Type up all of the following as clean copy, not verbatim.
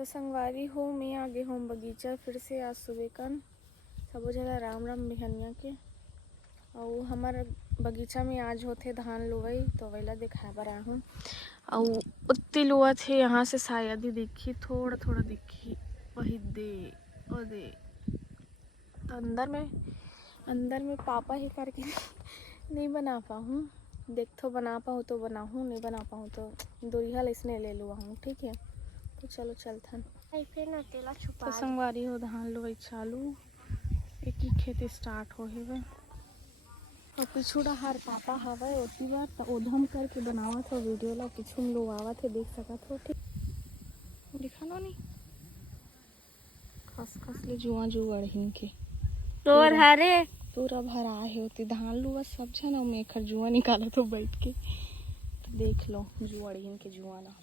तो संगवारी हो मैं आगे हूँ बगीचा फिर से आज सुबह कन सबो जगह राम राम बिहनिया के और हमार बगीचा में आज होते धान लुवई तो वैला दिखाए बर आहूँ और उतनी लुआ थे यहाँ से शायद ही दिखी थोड़ा थोड़ा दिखी वही दे और दे तो अंदर में पापा ही करके नहीं बना पाऊँ देख तो बना पाऊँ तो बनाऊँ नहीं बना पाऊँ तो दोरिया इसने ले लुआ हूँ ठीक है। तो चलो चलथन तो संगवारी हो धान लुवई चालू एक ही खेती स्टार्ट हो हेवे और पिछुड़ा हर पापा हवा ओती बार तो ओधम करके बनावत हो वीडियो ला पिछू में लोग आवत है देख सकत हो ठीक दिखा लो नहीं खस खस ले जुआ जुआ हिन के तोर हरे पूरा भरा है होती धान लुआ सब छन में खर जुआ निकाला तो बैठ के तो देख लो जुआ हिन के जुआ ला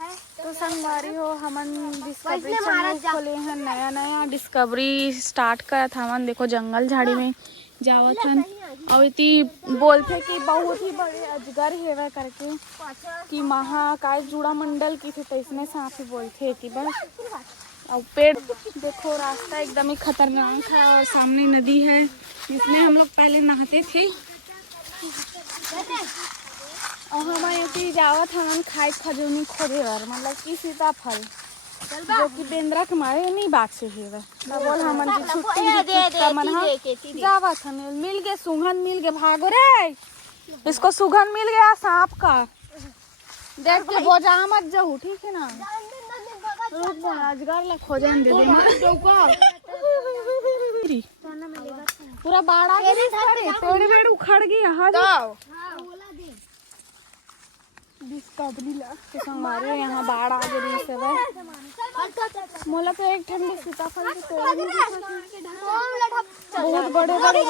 तो संगवारी हो हमन डिस्कवरी चैनल खोले हैं नया डिस्कवरी स्टार्ट करा था हमन देखो जंगल झाड़ी में जावत हन और इतनी बोलते कि बहुत ही बड़े अजगर हेवे करके कि महाकाय जुड़ा मंडल की थे तो इसमें सांप ही बोलते कि बस और पेड़ देखो रास्ता एकदम ही खतरनाक है और सामने नदी है जिसमें हम लोग पहले नहाते थे और हमारे जावत हमन खाए खजूनी खोदे बर मतलब कि सीताफल जो कि बेंद्रा के मारे नहीं बात से हेवे बोल हमन की छुट्टी मन जावत हन मिल गए सुगन मिल गए भागो रे इसको सुगन मिल गया सांप का देख के बोझा मत जाऊ ठीक है ना रुक अजगर ला खोजन दे पूरा बाड़ा पेड़ उखड़ गया हाँ डिस्कवरी ला तो हमारे यहाँ बाढ़ आ गई सब मोला तो एक ठंडी सीताफल के पेड़ में बहुत बड़े बड़े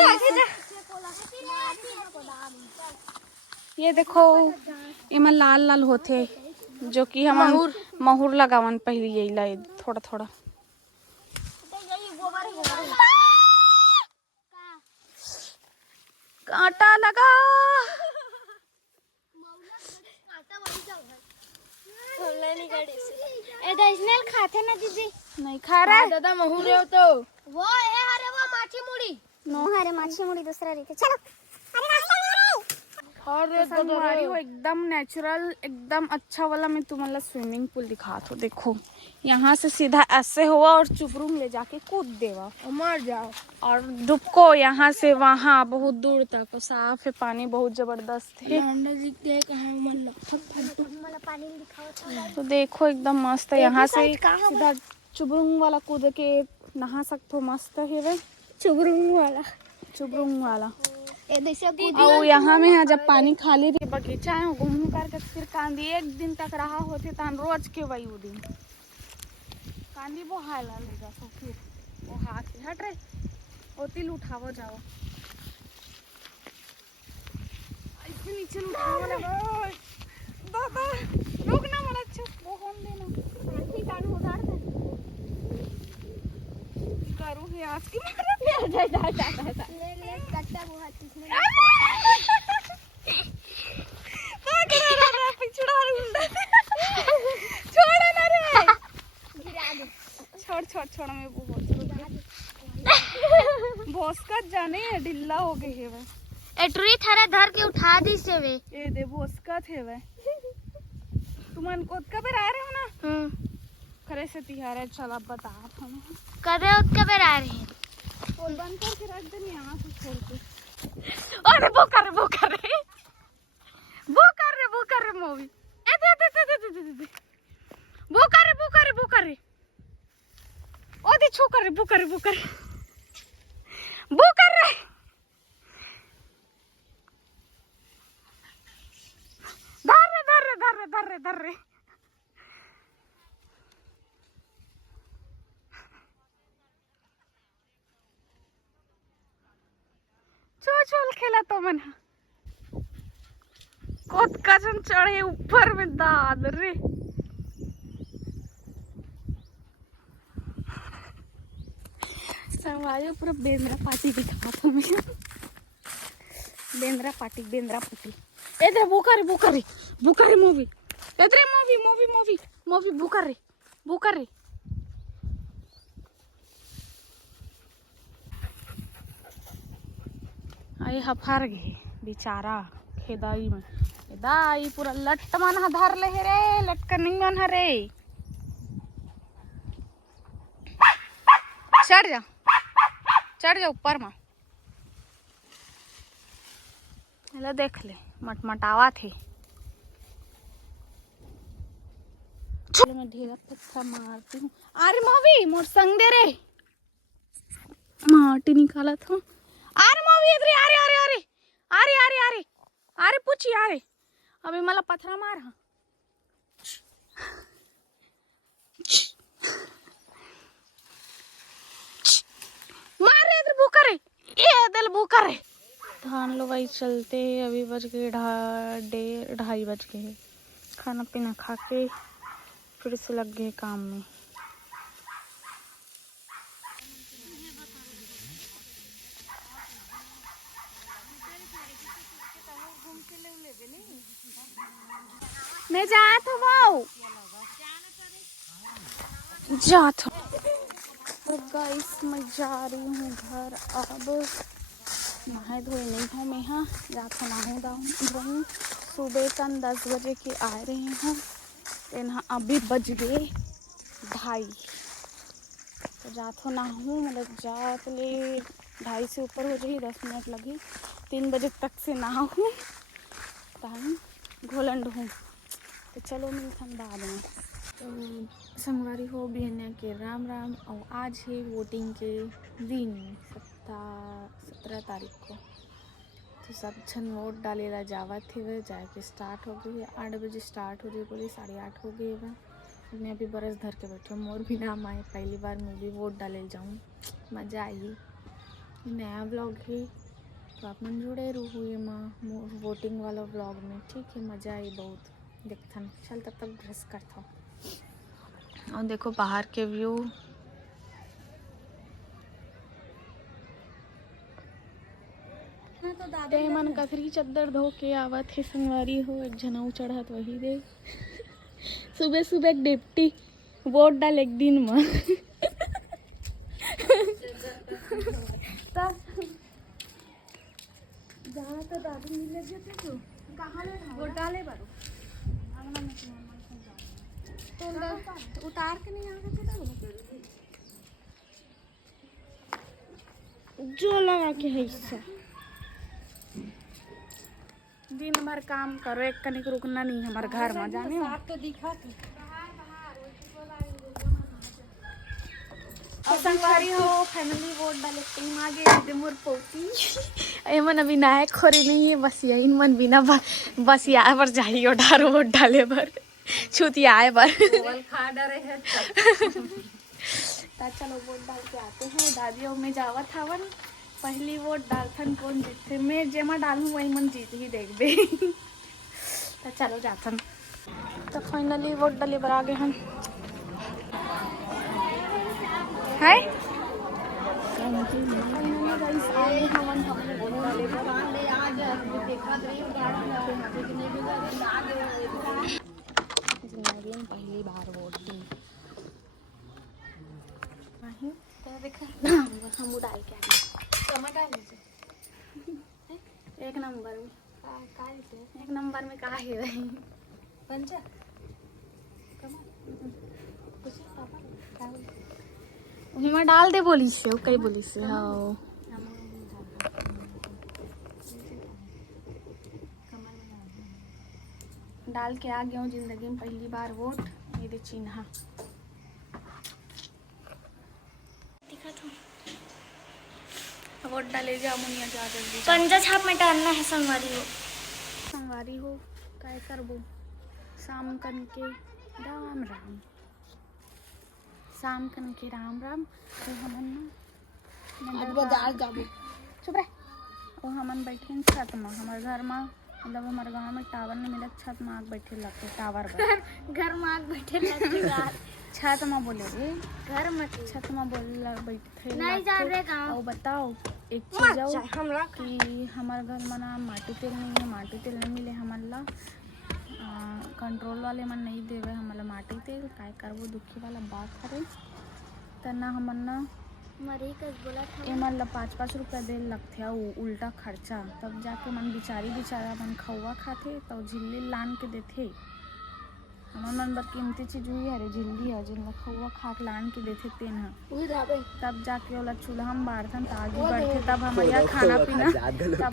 ये देखो इमा लाल लाल होते जो कि हम महुर लगावन पहले यही ला थोड़ा थोड़ा कांटा लगा खाते ना दीदी नहीं खा रहा है दादा महुरे हो तो वो है अरे वो माछी मुड़ी नो अरे माछी मुड़ी दूसरा रहते चलो और संगवारी हो एकदम नेचुरल एकदम अच्छा वाला मैं तुम्हारा स्विमिंग पूल दिखा दो देखो यहाँ से सीधा ऐसे हुआ और चुपरूम ले जाके कूद देवा मर जाओ और डुबको यहाँ से वहाँ बहुत दूर तक साफ है पानी बहुत जबरदस्त है तो देखो एकदम मस्त है यहाँ से सीधा चुबरुंग वाला कूद के नहा सकते हो मस्त है चुबरुंग वाला और यहाँ में है जब पानी खाली रही बगीचा है घूम करके फिर कांदी एक दिन तक रहा होते तन रोज के वही दिन कांदी वो हाला लेगा तो फिर वो हाथ हट रहे ओतिल उठावो जाओ ऐसे नीचे उठावो लगा बाबा रुक ना बड़ा अच्छा वो होम देना ठीक कान उधार दे करू है आज की मार जा ले कट्टा वो हाथ किसने छोड़ मैं भोसकत जाने ढिल्ला हो गए है वे एटरी थारा धर के उठा दी से वे ए दे भोसकत है वे तुमन कोत का बेर आ रहे हो ना खरे से तिहारे चल अब बता हम कबे उत का बेर आ रहे हैं और बंद करके रख दे यहाँ से छोड़ के अरे वो कर रहे मूवी ए दे वो कर ओ दे छू कर रहे धर रे चल खेला तो मन कोत का जन चढ़े ऊपर में दाद रे संगवारी पूरा बेंद्रा पार्टी दिखा था मैं बेंद्रा पार्टी ए दे बुकारी मूवी इधर मूवी मोवी भूकर रे आई हफार गे बेचारा खेदाई में दाई पूरा लट मन धर ले रे लटका नहीं मन रे चढ़ जा ऊपर में हेलो देख ले मटमटावा थे चलो मैं ढेरा पत्थर मारती हूँ। अरे मवी मोर संग दे रे माटी निकाला था। अरे मवी इधर अरे अरे अरे अरे अरे अरे अरे पूछी अरे अभी मला पत्थर मार मारे इधर भूखा रे ये दिल भूखा रे। धान लो भाई चलते अभी बज गए 2:30 बज गए। खाना पीना खा के फिर से लग गए काम में। मैं जात हूँ तो गाइस मैं जा रही हूँ घर। अब नहाए धोए नहीं हूँ मैं यहाँ जात नहाऊँ धोऊँ। सुबह का 10 बजे की आ रही हूँ यहाँ अभी बज गए 2:30 तो जात हो नहाऊँ मतलब जात ले 2:30 से ऊपर हो जाए 10 मिनट लगी 3 बजे तक से नहाऊँ टाइम घोलन ढूँ तो चलो मिलता बाद में। तो संगवारी हो बिहनिया के राम राम। और आज है वोटिंग के दिन 17 तारीख को तो सब छन वोट डाले ला जावा थे वे जाके स्टार्ट हो गई 8 बजे स्टार्ट हो गई बोली 8:30 हो गए वह। मैं अभी बरस धर के बैठे हूँ मोर भी नाम आए पहली बार मैं भी वोट डाले जाऊँ मज़ा आई। नया व्लॉग है तो आप मन जुड़े रहू ये माँ वोटिंग वाला व्लॉग में ठीक है मज़ा आई बहुत देखथन। चल तब तक ड्रेस करता हूँ। और देखो बाहर के व्यू ते मन कथरी चद्दर धो के आवत है संगवारी हो एक जनाऊ चढ़त वही दे सुबह सुबह डिप्टी वोट डाल एक दिन में जहाँ तो दादी मिले जाते तो कहाँ ले वोट डाले बारो तो उतार के नहीं आगे जो लगा के है हिस्सा दिन भर काम करो एक कनिक रुकना नहीं हमारे घर में जाने तो दिखा संगवारी हो फैमिली वोट डाले टीम आगे मोर पोती मन अभी नायक खोरे नहीं है बस यही मन बिना बस आए पर जाइए डार वोट डाले पर छूती आए पर चलो वोट डाल के आते हैं। दादियों में जावत हवन पहली वोट डालथन कौन जीतते मैं जेमा डालूँ वही मन जीत ही देख बे तो चलो जाथन। तो फाइनली वोट डाले बर आगे हम है जिंदगी में पहली बार वोट दी हम डाल के एक नंबर में कहा है भाई पंचा मैं डाल दे बोली से कई बोली से हाँ डाल के आ गया हूँ जिंदगी में पहली बार वोट मेरे चिन्हा वोट डाले जा मुनिया जा जल्दी पंजा छाप में डालना है संगवारी हो काय करबो शाम कन के राम राम शाम कन के राम राम तो हमन चुप रह वो हमन बैठे छत में हमारे घर में मतलब हमारे गांव में टावर नहीं मिलत छत में आग बैठे लगते टावर घर में आग बैठे लगते छत में बोले रे घर में छत में बोल बैठे नहीं जा रहे गाँव। और बताओ एक चीज कि हमारे घर में ना माटी तेल नहीं है माटी तेल नहीं मिले हमारे ला कंट्रोल वाले मन नहीं देवे हमला माटी तेल काय करबो दुखी वाला बात हरे तना हमन ना मरी कस बोला था एमन ला 5-5 रुपया दे लगथे अउ उल्टा खर्चा तब जाके मन बेचारा मन खौवा खाथे तो झिल्ली लान के देथे हमन मन बर कीमती चीज हुई हरे झिल्ली है जिन ला खौवा खाक लान के देथे तेन ह वही धाबे तब जाके ओला चूल्हा में बारथन त आगे बढ़थे तब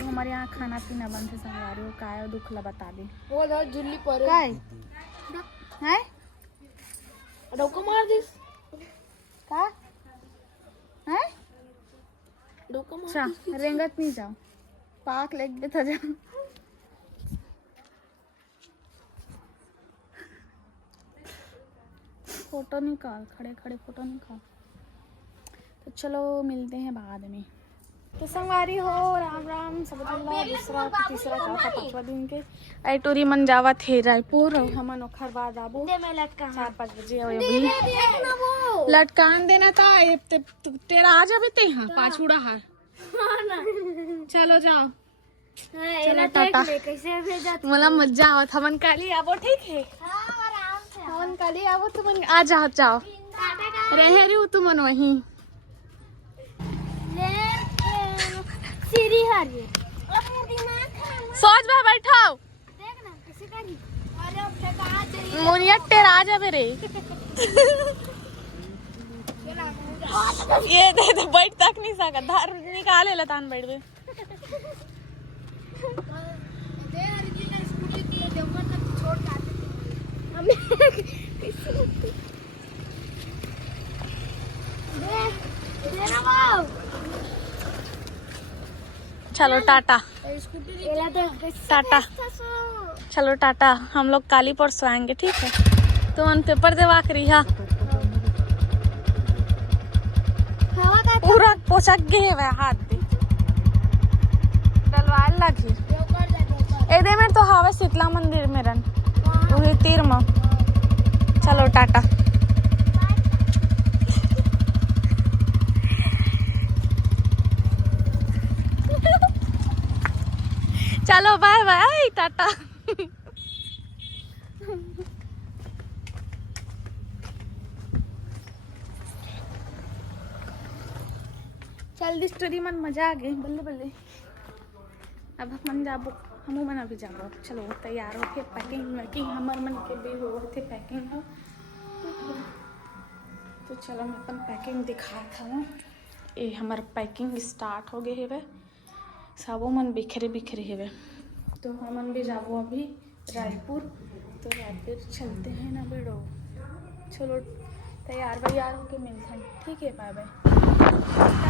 हमारे यहाँ खाना पीना बनथे संगवारी काय दुख ला बता दे वो धा झिल्ली पर काय है डोको मार दिस का है डोको मार अच्छा रेंगत नहीं जाओ पाक लेग देता जा फोटो निकाल खड़े खड़े फोटो निकाल तो चलो मिलते हैं बाद में तो संगवारी हो राम राम सब दूसरा तीसरा चौथा 5वां दिन के आई टूरी मन जावत हे रायपुर और हमन ओखर बाद आबो दे मैं लटका 4-5 बजे और अभी देखना वो लटकान देना था ये तेरा आ जाबे ते हां पाछुड़ा हार ना चलो जाओ एला टाटा। देख ले कैसे भेजा मला मजा आवत हमन काली आबो ठीक है हां आराम से हमन काली आबो तुमन आ जाओ टाटा का रहे रे तुमन वहीं ले सीरी हारी अपना दिमाग खराब सोच में बैठाओ देख ना कैसे करी अरे अब ठका दे मोनिया तेरा आ जाबे रे ये दे बैठ तक नहीं सका धार निकाले लतान बैठ बे दे हरी जी ने स्कूटी के डम्पर तक छोड़ जाते थे हमें दे ना वो चलो टाटा स्कूटी एला तो कैसे टाटा चलो टाटा हम लोग काली परसों आएंगे ठीक है तुम पेपर देवा करी हा हवा का पूरा पोछा गे वे हाथ दे डलवाल लगी देवकर जा देवकर ए दे में तो हावे शीतला मंदिर में रन वही तीर में चलो टाटा चलो बाय बाय टाटा चल दी स्टोरी मन मजा आ गई बल्ले बल्ले अब मन जाबो हमू मन अभी जाबो चलो तैयार होके पैकिंग वैकिंग हमर मन के भी होते पैकिंग हो तो चलो मैं अपन पैकिंग दिखाता हूँ ये हमार पैकिंग स्टार्ट हो गए हेवे सबो मन बिखरे बिखरे हेवे तो हमन भी जाबो अभी रायपुर तो रायपुर चलते हैं ना बेड़ो चलो तैयार वैयार होके मिलते हैं ठीक है बाय बाय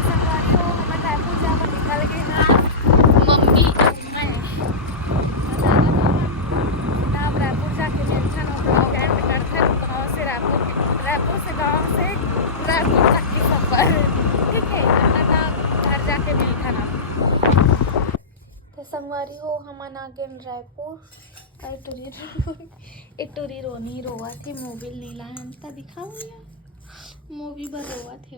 हम रायपुर जाकर निकल गए ना मम्मी अब रायपुर जाके मिलते हैं ब्लॉग एंड करते हैं गाँव से रायपुर से गाँव से रायपुर तक की सफर ठीक है घर जाके मिलता ना तो संगवारी हो हमन आ गए रायपुर टूरी रोनी रोआ थे मोबाइल नहीं लाए हम तो दिखाऊँ मूवी बर रोआ थे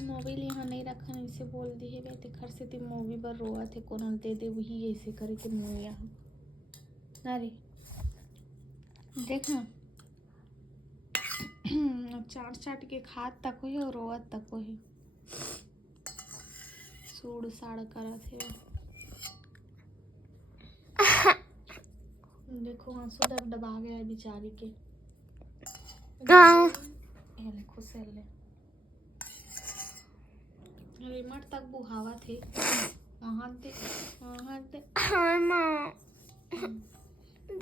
मोबाइल यहाँ नहीं रखा ऐसे बोल दी है वे घर से ते मूवी बर रोआ थे कोनो दे दे वही ऐसे करे थे मूवी यहाँ ना रे देखना चाट चाट के खात तक हो और रोवत तक हो सूड़ साड़ करा थे देखो आंसू दबदबा गया है बेचारी के ये खुश है ले रिमोट तक बुहावा थे वहाँ ते हां मां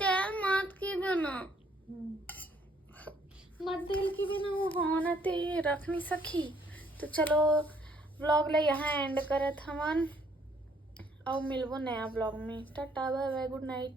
दे मत की बना मत दिल की बिना वो होना ते रख नहीं सकी तो चलो व्लॉग ला यहाँ एंड करत हमन और मिलबो नया व्लॉग में tata bye bye good night.